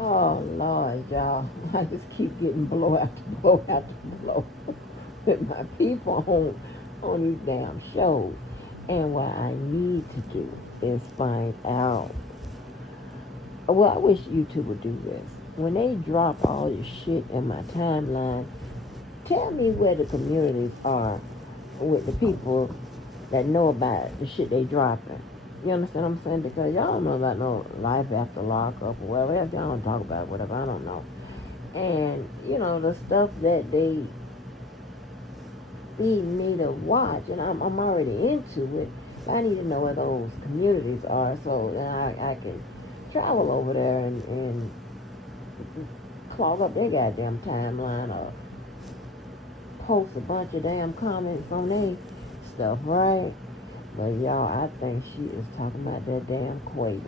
Oh Lord, y'all, I just keep getting blow after blow after blow with my people on these damn shows. And what I need to do is find out. Well, I wish YouTube would do this. When they drop all this shit in my timeline, tell me where the communities are with the people that know about the shit they dropping. You understand what I'm saying? Because y'all don't know about no life after lockup or whatever. Y'all don't talk about whatever. I don't know. And, the stuff that they need me to watch, and I'm already into it. I need to know where those communities are so then I can travel over there and clog up their goddamn timeline or post a bunch of damn comments on their stuff, right? But y'all, I think she is talking about that damn Quaver.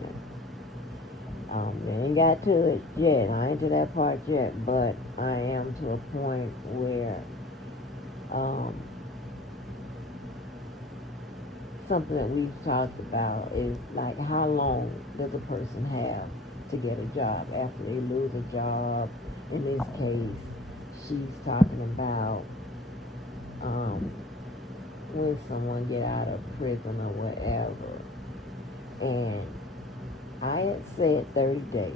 We ain't got to it yet. I ain't to that part yet, but I am to a point where um, something that we've talked about is like how long does a person have to get a job after they lose a job. In this case, she's talking about um, when someone get out of prison or whatever. And I had said 30 days.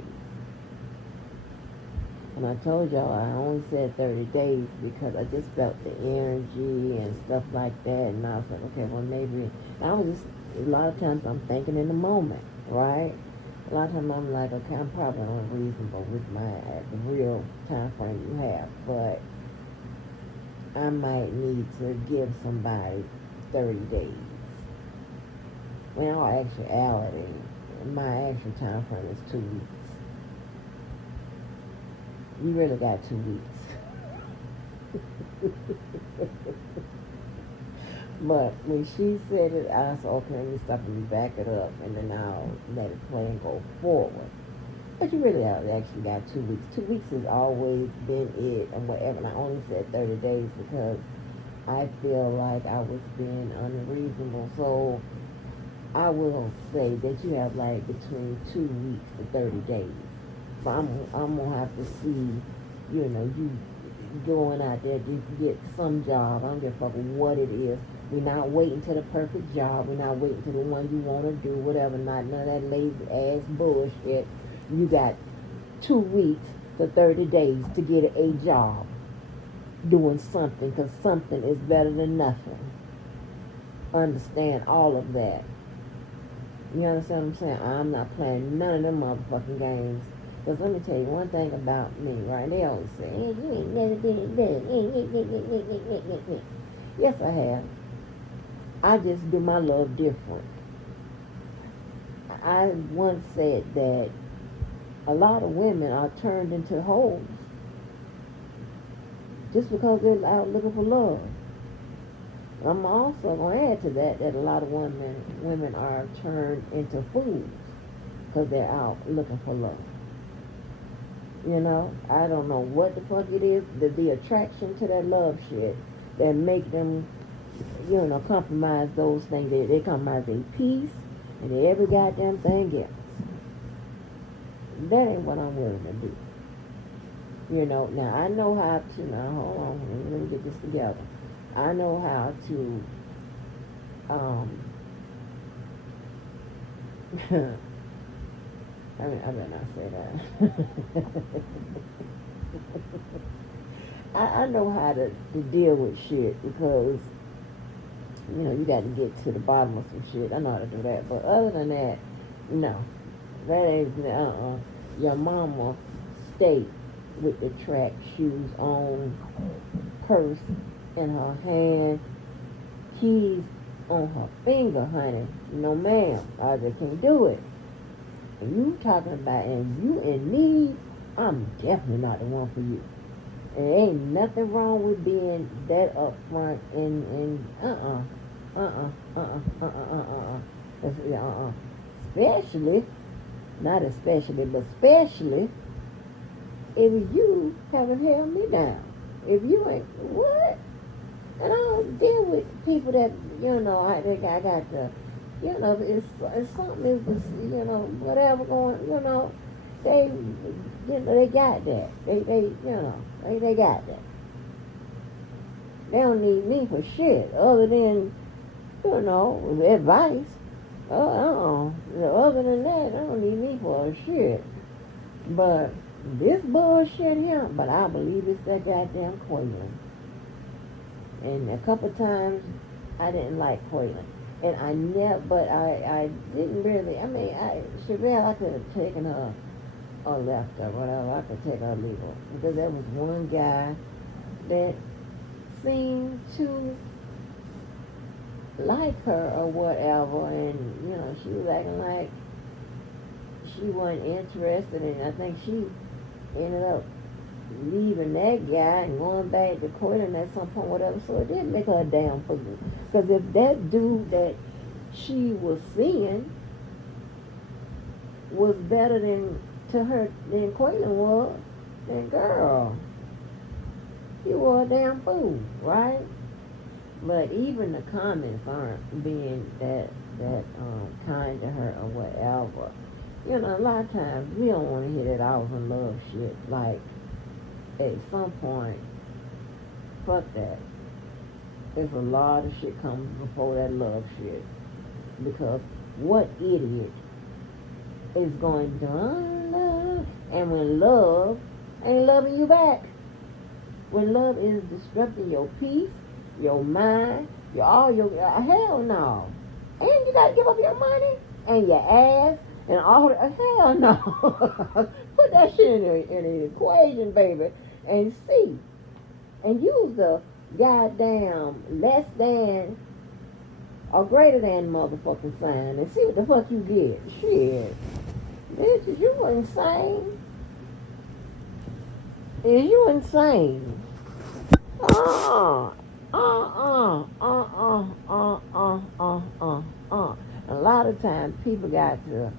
And I told y'all I only said 30 days because I just felt the energy and stuff like that. And I was like, okay, well, maybe. I was just, a lot of times I'm thinking in the moment, right? A lot of times I'm like, okay, I'm probably unreasonable with the real time frame you have. But I might need to give somebody 30 days. Well, actuality, my actual time frame is 2 weeks. You really got 2 weeks. But when she said it, I said, okay, let me stop and back it up, and then I'll let it play and go forward. But you really have actually got 2 weeks. 2 weeks has always been it, and whatever. And I only said 30 days because I feel like I was being unreasonable. So I will say that you have like between 2 weeks to 30 days. So I'm gonna have to see, you going out there to get some job. I don't give a fuck what it is. We're not waiting to the perfect job. We're not waiting to the one you want to do, whatever. Not none of that lazy ass bullshit. You got 2 weeks to 30 days to get a job doing something, because something is better than nothing. Understand all of that. You understand what I'm saying? I'm not playing none of them motherfucking games. Because let me tell you one thing about me, right? They always say, hey, you ain't never did that. Yes, I have. I just do my love different. I once said that a lot of women are turned into hoes just because they're out looking for love. I'm also going to add to that a lot of women are turned into fools because they're out looking for love. I don't know what the fuck it is, the attraction to that love shit that make them, compromise those things. They compromise their peace and every goddamn thing else. That ain't what I'm willing to do. Now I know how to, now hold on, let me get this together. I know how to, I better not say that. I know how to deal with shit because, you got to get to the bottom of some shit. I know how to do that. But other than that, no. That ain't, Your mama stayed with the track shoes on, purse in her hand, keys on her finger, honey. No, ma'am. I just can't do it. And you talking about, and you and me, I'm definitely not the one for you. And there ain't nothing wrong with being that upfront and especially, not especially, but especially if you haven't held me down. If you ain't, what? And I don't deal with people that, I think I got to, it's something is, whatever going, They, they got that. They got that. They don't need me for shit other than, advice. Other than that, they don't need me for shit. But this bullshit here, but I believe it's that goddamn Quaylen. And a couple times I didn't like Quaylen. And I never, but I didn't really, Chevelle, I could have taken her or left her, whatever. I could take her or leave her. Because there was one guy that seemed to like her or whatever, and, she was acting like she wasn't interested, and I think she ended up leaving that guy and going back to Quaylen at some point, whatever. So it didn't make her a damn fool. Because if that dude that she was seeing was better to her than Quaylen was, then girl, you were a damn fool, right? But even the comments aren't being that kind to her or whatever. A lot of times we don't want to hear that I was in love shit. Like, at some point, fuck that. There's a lot of shit comes before that love shit. Because what idiot is going to love? And when love ain't loving you back. When love is disrupting your peace, your mind, hell no. And you gotta give up your money and your ass and all that. Hell no. Put that shit in the equation, baby, and see. And use the goddamn less than or greater than motherfucking sign and see what the fuck you get. Shit. Bitch, is you insane? Is you insane? A lot of times people got to,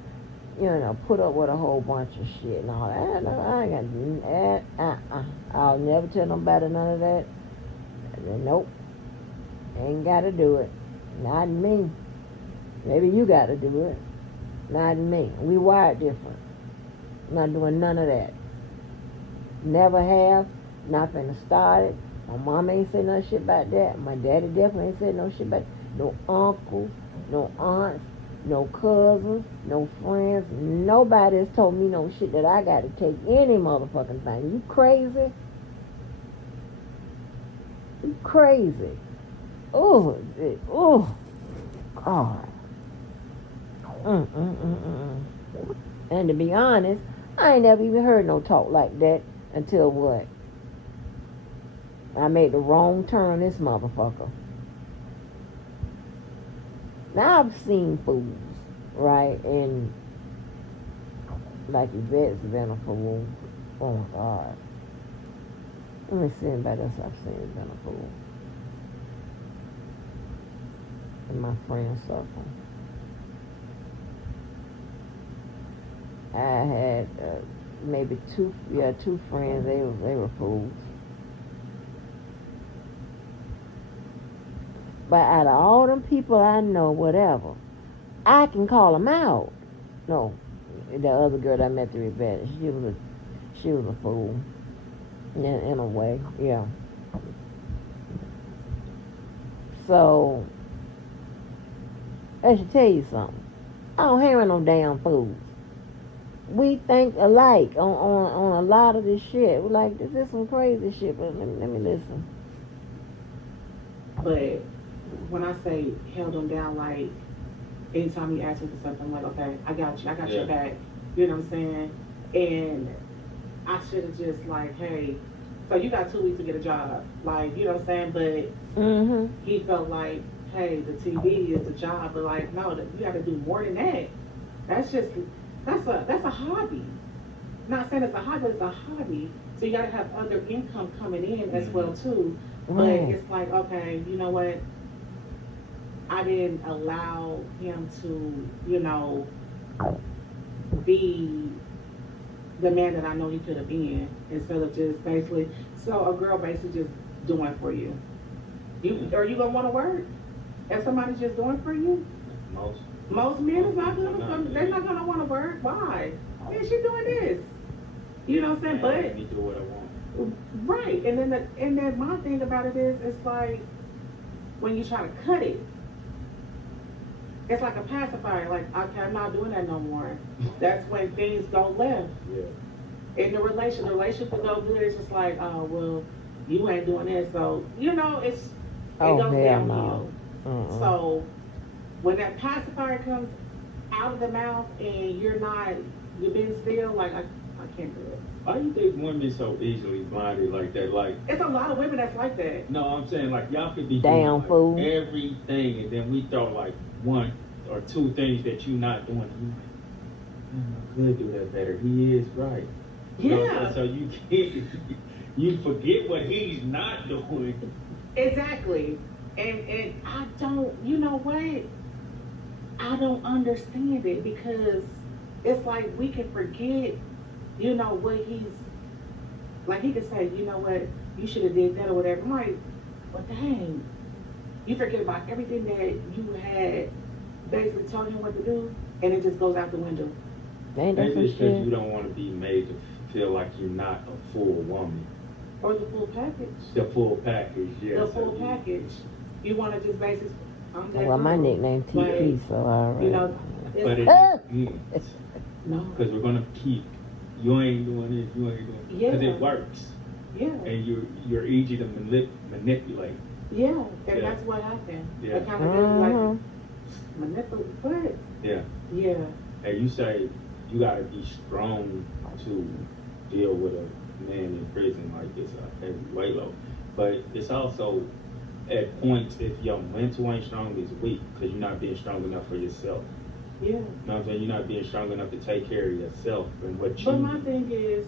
put up with a whole bunch of shit and all that. I ain't got that. I'll never tell nobody none of that. Nope. Ain't got to do it. Not me. Maybe you got to do it. Not me. We wired different. I'm not doing none of that. Never have. Not finna start it. My mom ain't said no shit about that. My daddy definitely ain't said no shit about that. No uncle, no aunts, no cousins, no friends. Nobody has told me no shit that I got to take any motherfucking thing. You crazy? You crazy? Oh, God. And to be honest, I ain't never even heard no talk like that until what? I made the wrong turn this motherfucker. Now I've seen fools, right? And like Yvette's been a fool. Oh my God. Let me see anybody else I've seen has been a fool. In my friend circle. I had maybe two friends. They were fools. But out of all them people I know, whatever, I can call them out. No, the other girl that I met through Yvette, she was a fool. In a way, yeah. So I should tell you something. I don't hang with no damn fools. We think alike on a lot of this shit. We're like, this is some crazy shit, but let me listen. But when I say held them down, like, anytime you ask me for something, I'm like, okay, I got your back. You know what I'm saying? And I should have just like, hey, so you got 2 weeks to get a job. Like, you know what I'm saying? But he felt like, hey, the TV is the job. But like, no, you got to do more than that. That's a hobby. Not saying it's a hobby, but it's a hobby. So you got to have other income coming in as well too. But it's like, okay, you know what? I didn't allow him to, be the man that I know he could have been, instead of just basically, so a girl basically just doing for you. Are you gonna want to work if somebody's just doing for you? Most men is not gonna. They're not gonna want to work. Why? Yeah, she doing this. You know what I'm saying? But let me do what I want. right, and then my thing about it is, it's like when you try to cut it, it's like a pacifier. Like, okay, I'm not doing that no more. That's when things go left. Yeah. In the relationship will go good. It's just like, oh well, you ain't doing that, so you know it goes downhill. No. So when that pacifier comes out of the mouth and you're being still, like I can't do it. Why do you think women so easily blinded like that? Like, it's a lot of women that's like that. No, I'm saying like y'all could be damn doing fool. Like everything, and then we throw like one or two things that you're not doing. And you're like, I could do that better. He is right. Yeah. You know, so you can't, you forget what he's not doing. Exactly. And I don't, you know what? I don't understand it, because it's like we can forget, you know, what he's, like he could say, you know what, you should have did that or whatever. I'm like, well dang, you forget about everything that you had basically told him what to do, and it just goes out the window. Ain't that Maybe some it's because shit? you don't want to be made to feel like you're not a full woman. Or the full package. The full package, yes. The full package. You want to just basically, I'm that Well, my girl. nickname TP, Like, so alright. you know, But it's, it no. because we're gonna keep. You ain't doing this. You ain't doing. Yeah. Because it works. Yeah. And you're easy to manipulate. Yeah, and Yeah. that's what happened. Yeah. I kind of like manipulate. What? Yeah. Yeah. And you say you gotta be strong to deal with a man in prison like this, heavy weight load. But it's also at points if your mental ain't strong, it's weak because you're not being strong enough for yourself. Yeah. You know what I'm saying? You're not being strong enough to take care of yourself and what you. But my thing is,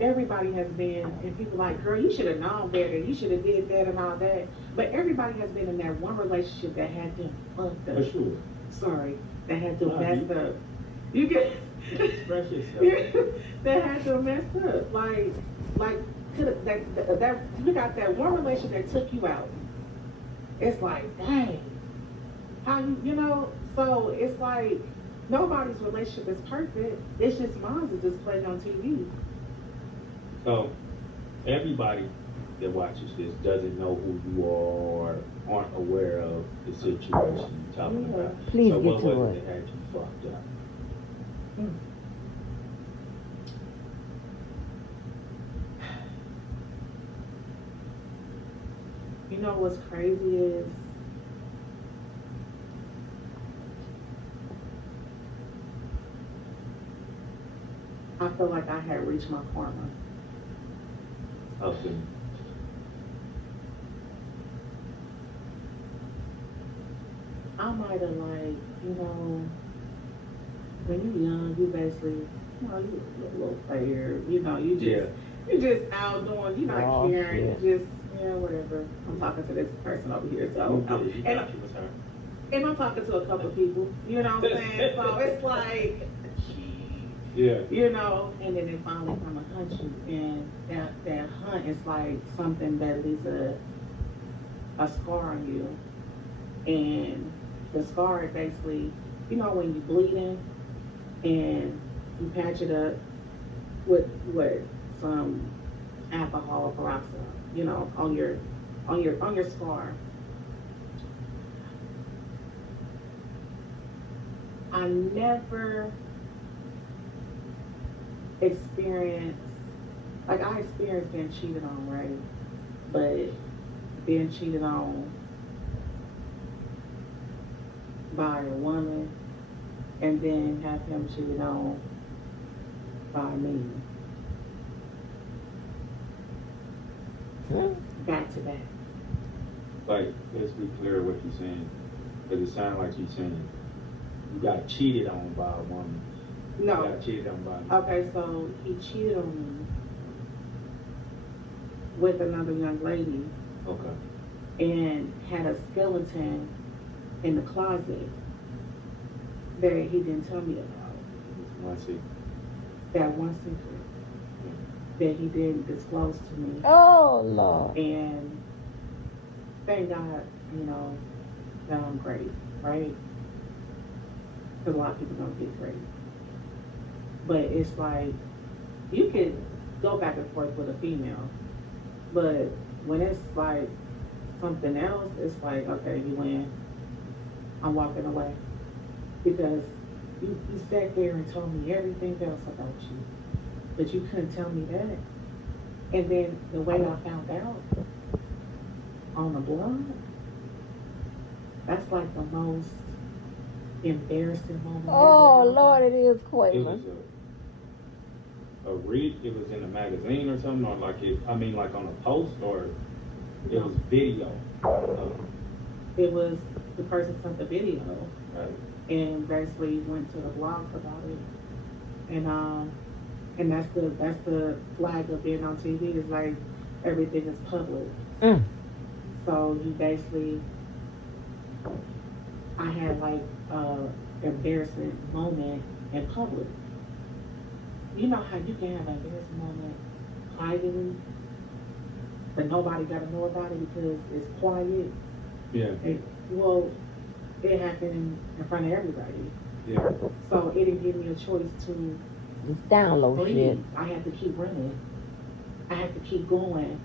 everybody has been, and people like, girl, you should have known better. You should have did that and all that. But everybody has been in that one relationship that had them fucked up. For sure. Sorry, that had them Nah, messed up. You get. Express yourself. That had them messed up. Like could have that you got that one relationship that took you out. It's like, dang, how you know? So it's like nobody's relationship is perfect. It's just mine is just playing on TV. So everybody that watches this doesn't know who you are or aren't aware of the situation you're talking Yeah. about. Please so get what to was it. it that had you fucked up? You know what's crazy is I feel like I had reached my karma. Okay. I might have like, you know, when you young, you basically, you know, you a little player, you know, you just out doing, you not caring, you just, yeah, whatever. I'm talking to this person over here, so, and I'm talking to a couple of people, you know what I'm saying? So it's like, yeah, you know, and then they finally come and hunt you, and that hunt is like something that leaves a scar on you, and the scar is basically, you know, when you're bleeding and you patch it up with some alcohol peroxide, you know, on your scar. I never experienced, like I experienced being cheated on, right? But being cheated on by a woman and then have him cheated on by me. Back to back. Like, let's be clear what you're saying, because it sounds like you're saying you got cheated on by a woman. No. You got cheated on by me. Okay, so he cheated on me with another young lady. Okay. And had a skeleton in the closet that he didn't tell me about. I see. That one secret that he didn't disclose to me. Oh, Lord. And thank God, you know, that I'm great, right? Because a lot of people don't get great. But it's like you could go back and forth with a female, but when it's like something else, it's like, okay, you win. I'm walking away because you sat there and told me everything else about you, but you couldn't tell me that. And then the way I found out on the blog, that's like the most embarrassing moment. Oh ever. Lord, it is It Quaylen. was a read. It was in a magazine or something, or like it. I mean, like on a post, or it was video. It was the person sent the video Right. and basically went to the blogs about it, and that's the flag of being on TV is like everything is public. Mm. So you basically, I had like embarrassment moment in public. You know how you can have an embarrassing moment privately, but nobody got to know about it because it's quiet. Yeah. Well, it happened in front of everybody. Yeah. So it didn't give me a choice to Just download shit. breathe. I had to keep running. I had to keep going.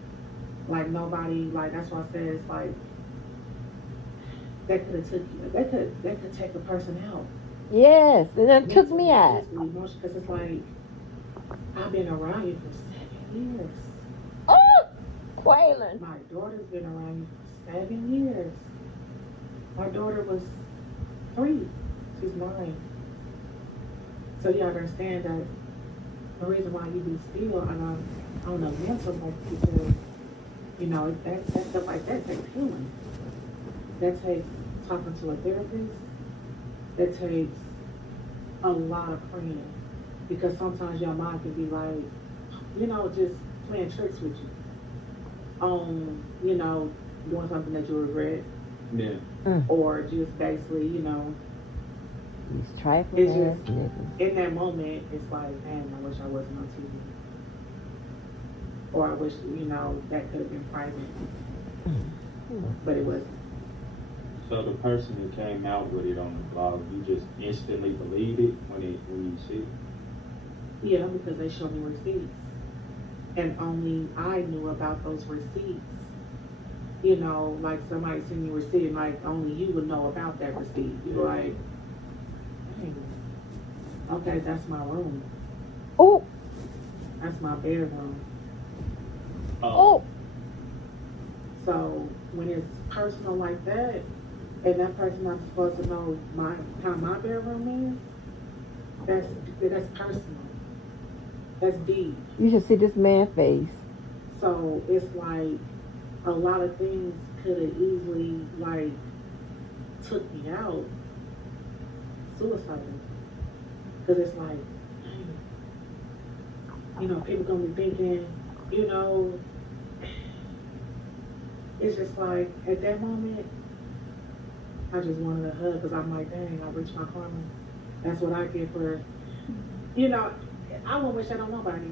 Like nobody, like that's why I said it's like that could have took you. That could take a person out. Yes, and that took me out. Because it's like I've been around you for 7 years. Oh, Quaylen. My daughter's been around you for 7 years. My daughter was 3. She's 9. So you understand that the reason why you be still on a mental like because you know that stuff like that takes healing. That takes talking to a therapist. That takes a lot of praying because sometimes your mind can be like, you know, just playing tricks with you. You know, doing something that you regret. Yeah. Or just basically, you know, These trifling it's ass just niggas. in that moment, it's like, man, I wish I wasn't on TV. Or I wish, you know, that could have been private, but it wasn't. So the person who came out with it on the blog, you just instantly believe it when you see it? Yeah, because they showed me receipts. And only I knew about those receipts. You know, like somebody sent you a receipt, and like only you would know about that receipt. You're like, dang, okay, that's my room. Oh, That's my bedroom. oh. So when it's personal like that, and that person not supposed to know how my bedroom is, that's personal. That's deep. You should see this man's face. So it's like a lot of things could have easily like took me out suicidal. Cause it's like, dang, you know, people gonna be thinking, you know, it's just like at that moment, I just wanted a hug because I'm like, dang, I reached my karma. That's what I get for, you know, I won't wish that on nobody.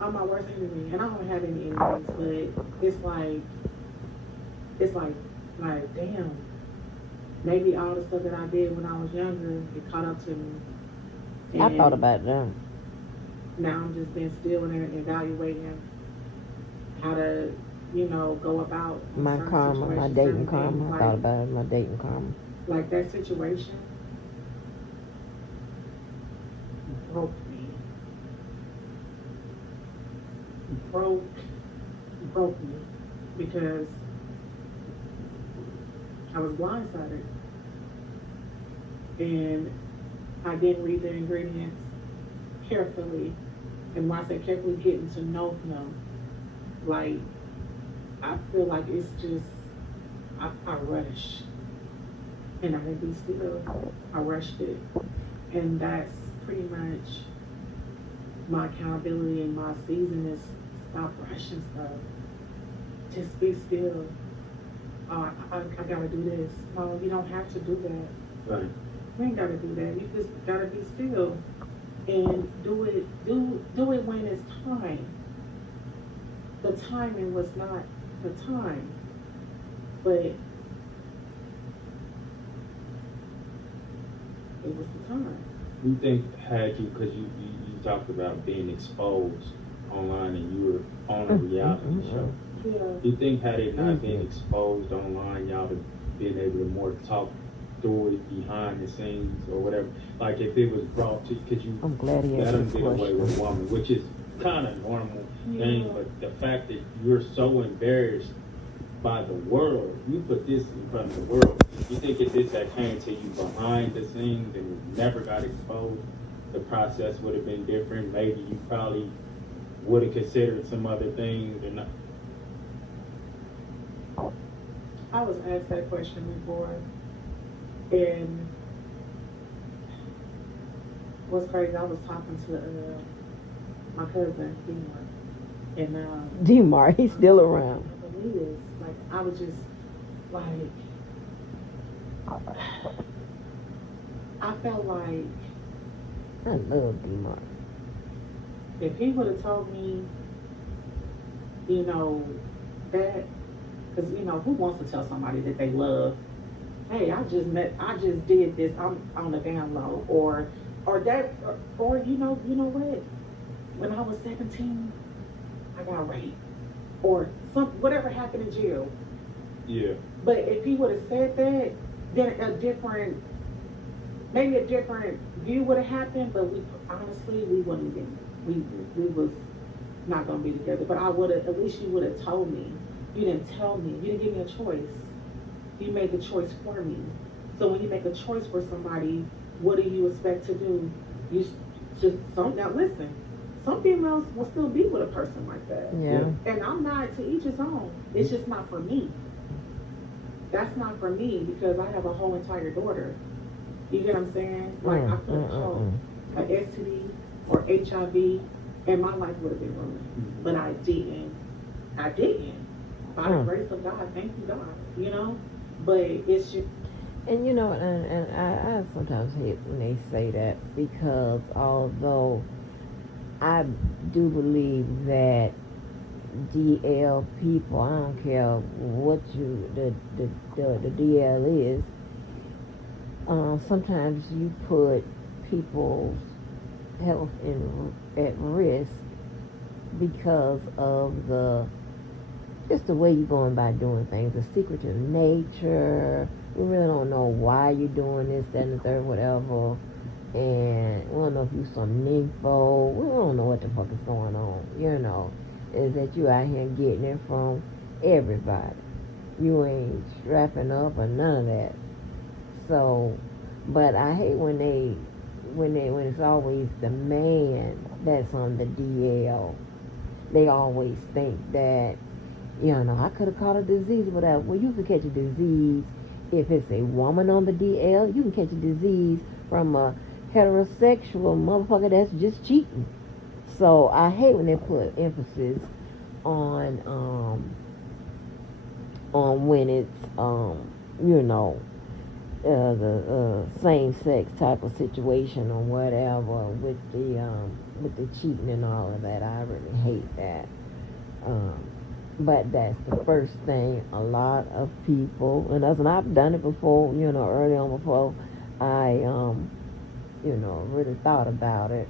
I'm my worst enemy, and I don't have any enemies, but it's like, damn, maybe all the stuff that I did when I was younger, it caught up to me. I thought about that. Now I'm just being still and evaluating how to, you know, go about My certain karma, my situations, dating certain karma. things, I thought about it, my dating karma. like that situation broke me. Broke me because I was blindsided and I didn't read the ingredients carefully. And when I say carefully, getting to know him, like I feel like it's just I rushed and I didn't be still. I rushed it, and that's pretty much my accountability in my season is stop rushing stuff. Just be still. Oh, I gotta do this. No, you don't have to do that. Right. You ain't gotta do that. You just gotta be still and do it when it's time. The timing was not the time, but it was the time. you think had you, because you talked about being exposed online and you were on a reality show. Yeah. You think had it not been exposed online, y'all would have been able to more talk through it behind the scenes or whatever? Like if it was brought to, could you I'm glad he let asked them this get away with a question. woman, which is kind of normal thing, Yeah. but the fact that you're so embarrassed by the world, you put this in front of the world. You think if this had came to you behind the scenes and it never got exposed, the process would have been different? Maybe you probably would have considered some other things or not. I was asked that question before, and what's crazy, I was talking to my cousin, Demar, and D-Mar, he's still around. I believe this. Like, I was just like, I felt like I love D-Mar. if he would have told me, you know, that, because, you know, who wants to tell somebody that they love, hey, I just did this, I'm on the down low, or that, or you know what, when I was 17, I got raped, or whatever happened in jail. Yeah. But if he would have said that, then maybe a different view would have happened, but we wouldn't have been, we was not gonna be together. But at least you would have told me. You didn't tell me. You didn't give me a choice. You made the choice for me. So when you make a choice for somebody, what do you expect to do? Now listen, some females will still be with a person like that. Yeah. And I'm not, to each his own. It's just not for me. That's not for me because I have a whole entire daughter. You get what I'm saying? Like I could have caught an STD or HIV and my life would have been ruined. But I didn't. By the grace of God, thank you God, you know? But it's just... And you know, and I sometimes hate when they say that, because although I do believe that DL people, I don't care what the DL is, sometimes you put people's health at risk because of just the way you're going by doing things, the secretive nature. We really don't know why you're doing this, that, and the third, whatever. And we don't know if you some nympho. We don't know what the fuck is going on. You know, is that you out here getting it from everybody. You ain't strapping up or none of that. So, but I hate when it's always the man that's on the DL. They always think that, you know, I could have caught a disease or whatever. Well, you can catch a disease if it's a woman on the DL. You can catch a disease from a heterosexual motherfucker that's just cheating. So I hate when they put emphasis on when it's you know, the same-sex type of situation or whatever with the cheating and all of that. I really hate that. But that's the first thing a lot of people, and I've done it before, you know, early on before I, you know, really thought about it.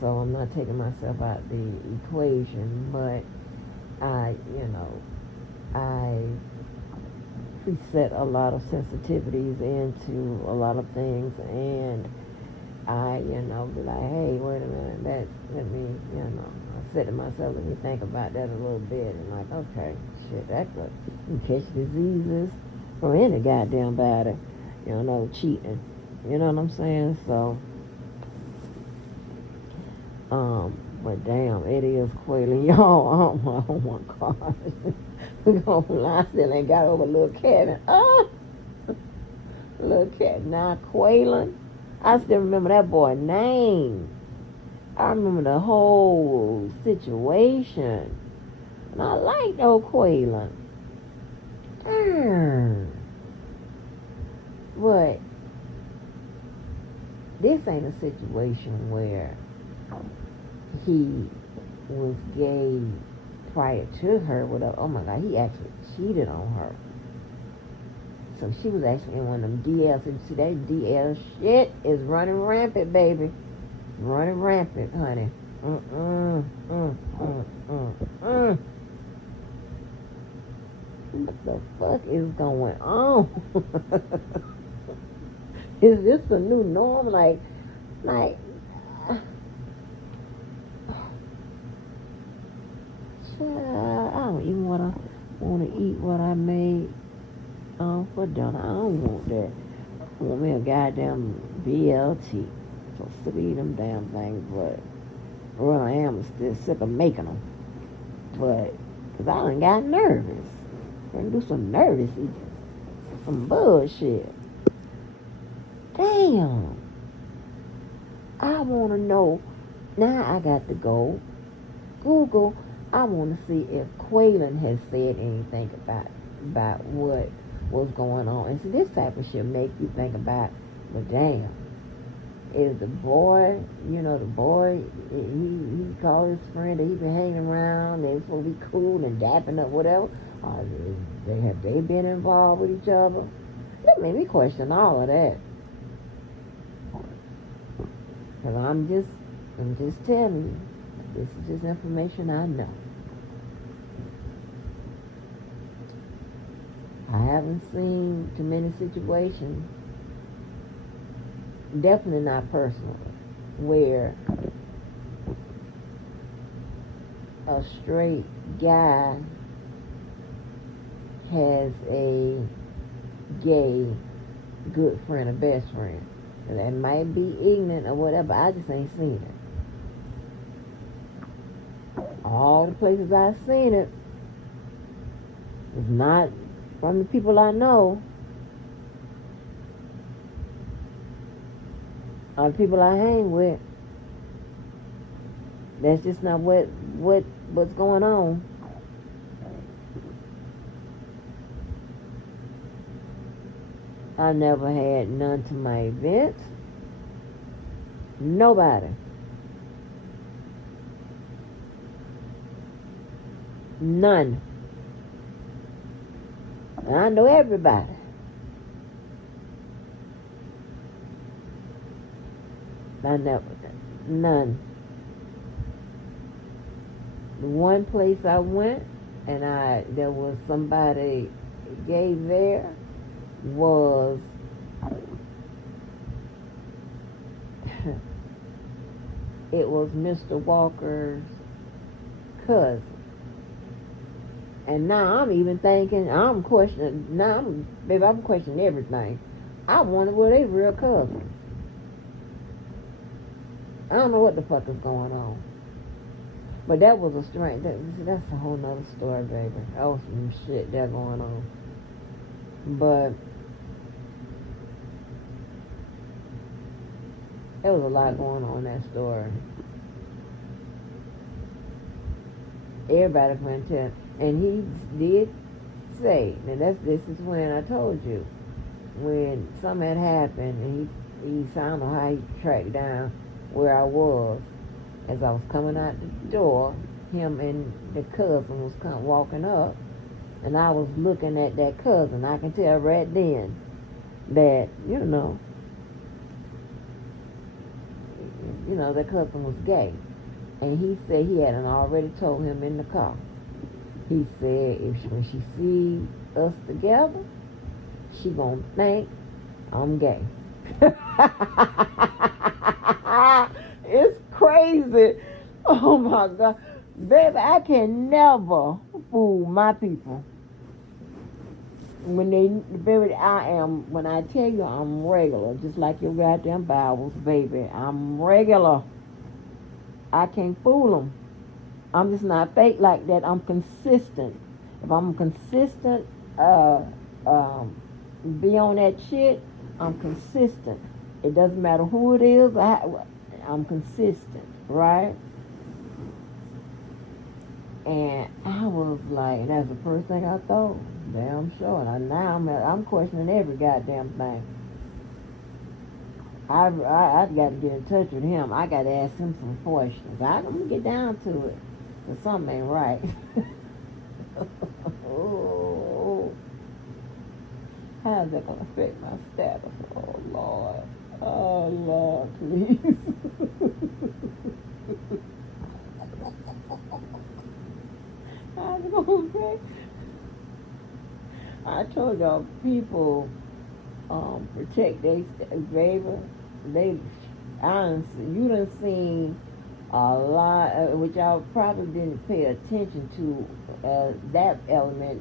So I'm not taking myself out the equation, but I preset a lot of sensitivities into a lot of things, and I, you know, be like, hey, wait a minute, let me, you know, I said to myself, let me think about that a little bit, and like, okay, shit, that could, you catch diseases from any goddamn body, you know, cheating, you know what I'm saying? So, but damn, it is Quaylen, y'all. Oh my God. We're gonna lie, still ain't got over little Kevin. Oh, little Kevin. Now Quaylen, I still remember that boy's name. I remember the whole situation. And I liked old Quaylen. But this ain't a situation where he was gay prior to her. Oh my God, he actually cheated on her. So she was actually in one of them DLs. So you see that DL shit is running rampant, baby. Running rampant, honey. What the fuck is going on? Is this the new norm? Like, I don't even want to eat what I made for dinner. I don't want that. I want me a goddamn BLT. So sick of eating them damn things, but well, I am still sick of making them. But, cause I done got nervous. Gonna do some nervous eating. Some bullshit. Damn. I want to know. Now I got to go Google. I want to see if Quaylen has said anything about what was going on. And see, this type of shit make you think about, well, damn. Is the boy, he called his friend that he been hanging around, they supposed to be cool and dapping up, whatever. Have they been involved with each other? That made me question all of that. Because I'm just telling you, this is just information I know. I haven't seen too many situations, definitely not personally, where a straight guy has a gay good friend or best friend. And that might be ignorant or whatever, I just ain't seen it. All the places I've seen it is not from the people I know or the people I hang with. That's just not what's going on. I never had none to my events. Nobody. None. And I know everybody. None. The one place I went and there was somebody gay there was it was Mr. Walker's cousin. And now I'm even thinking, I'm questioning everything. I wonder were they real cousins. I don't know what the fuck is going on. But that was a strange, that's a whole nother story, baby. That was some shit that going on. But there was a lot going on in that story. Everybody went to, and he did say, and this is when I told you, when something had happened, and he I don't know how he tracked down where I was. As I was coming out the door, him and the cousin was walking up, and I was looking at that cousin. I can tell right then that, the cousin was gay. And he said he hadn't already told him in the car. He said when she see us together, she gonna think I'm gay. It's crazy. Oh my God. Baby, I can never fool my people. When I tell you I'm regular, just like your goddamn Bibles, baby, I'm regular. I can't fool them. I'm just not fake like that. I'm consistent. If I'm consistent, be on that shit, I'm consistent. It doesn't matter who it is, I'm consistent, right? And I was like, and that's the first thing I thought. Damn sure. And now I'm questioning every goddamn thing. I've got to get in touch with him. I got to ask him some questions. I'm going to get down to it. Because something ain't right. Oh. How's that gonna affect my status? Oh Lord, please. How's it gonna affect? I told y'all people protect their favor. You done seen a lot, which y'all probably didn't pay attention to that element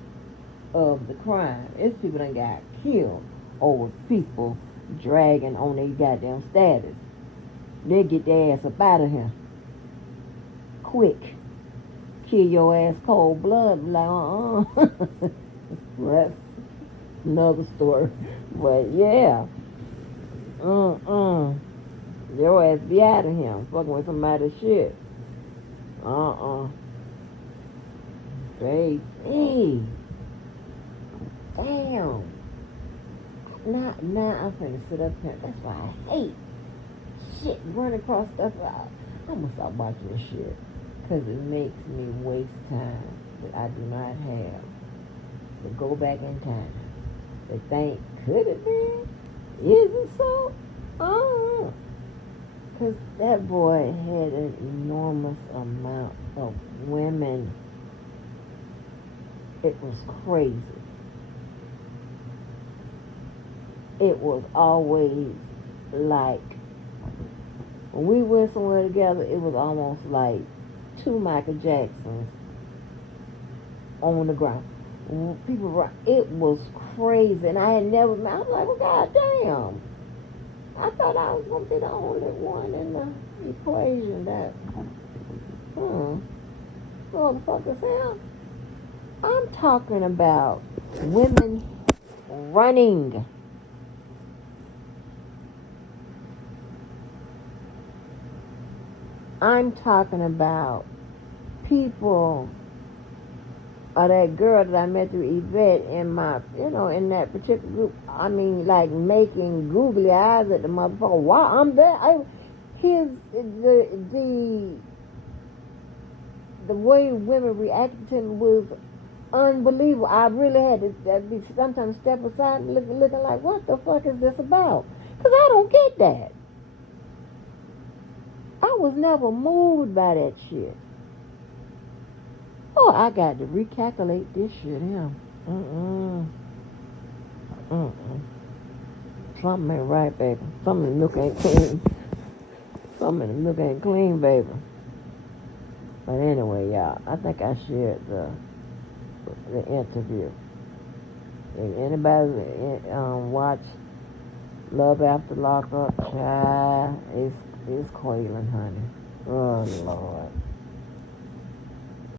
of the crime. It's people done got killed over people dragging on their goddamn status. They get their ass up out of here quick. Kill your ass cold blood. Like, well, that's another story. But yeah. Your ass be out of here. Fucking with somebody's shit. Baby. Damn. Now I'm finna sit up here. That's why I hate shit running across stuff. I'm gonna stop watching this shit. Because it makes me waste time that I do not have to go back in time. To think, could it be? Is it so? Because that boy had an enormous amount of women. It was crazy. It was always like, when we went somewhere together, it was almost like two Michael Jacksons on the ground. People were, it was crazy, and I had never, I was like, well, goddamn. I thought I was going to be the only one in the equation that, motherfuckers hell. I'm talking about women running. I'm talking about people, or that girl that I met through Yvette in my, in that particular group. I mean, like making googly eyes at the motherfucker. Wow, I'm there. The way women reacted to him was unbelievable. I really had to be sometimes step aside and looking like, what the fuck is this about? Because I don't get that. I was never moved by that shit. Oh, I got to recalculate this shit here. Something ain't right, baby. Something in the milk ain't clean. Something in the milk ain't clean, baby. But anyway, y'all, I think I shared the interview. If anybody watch Love After Lockup, child, it's quailing, honey. Oh, Lord.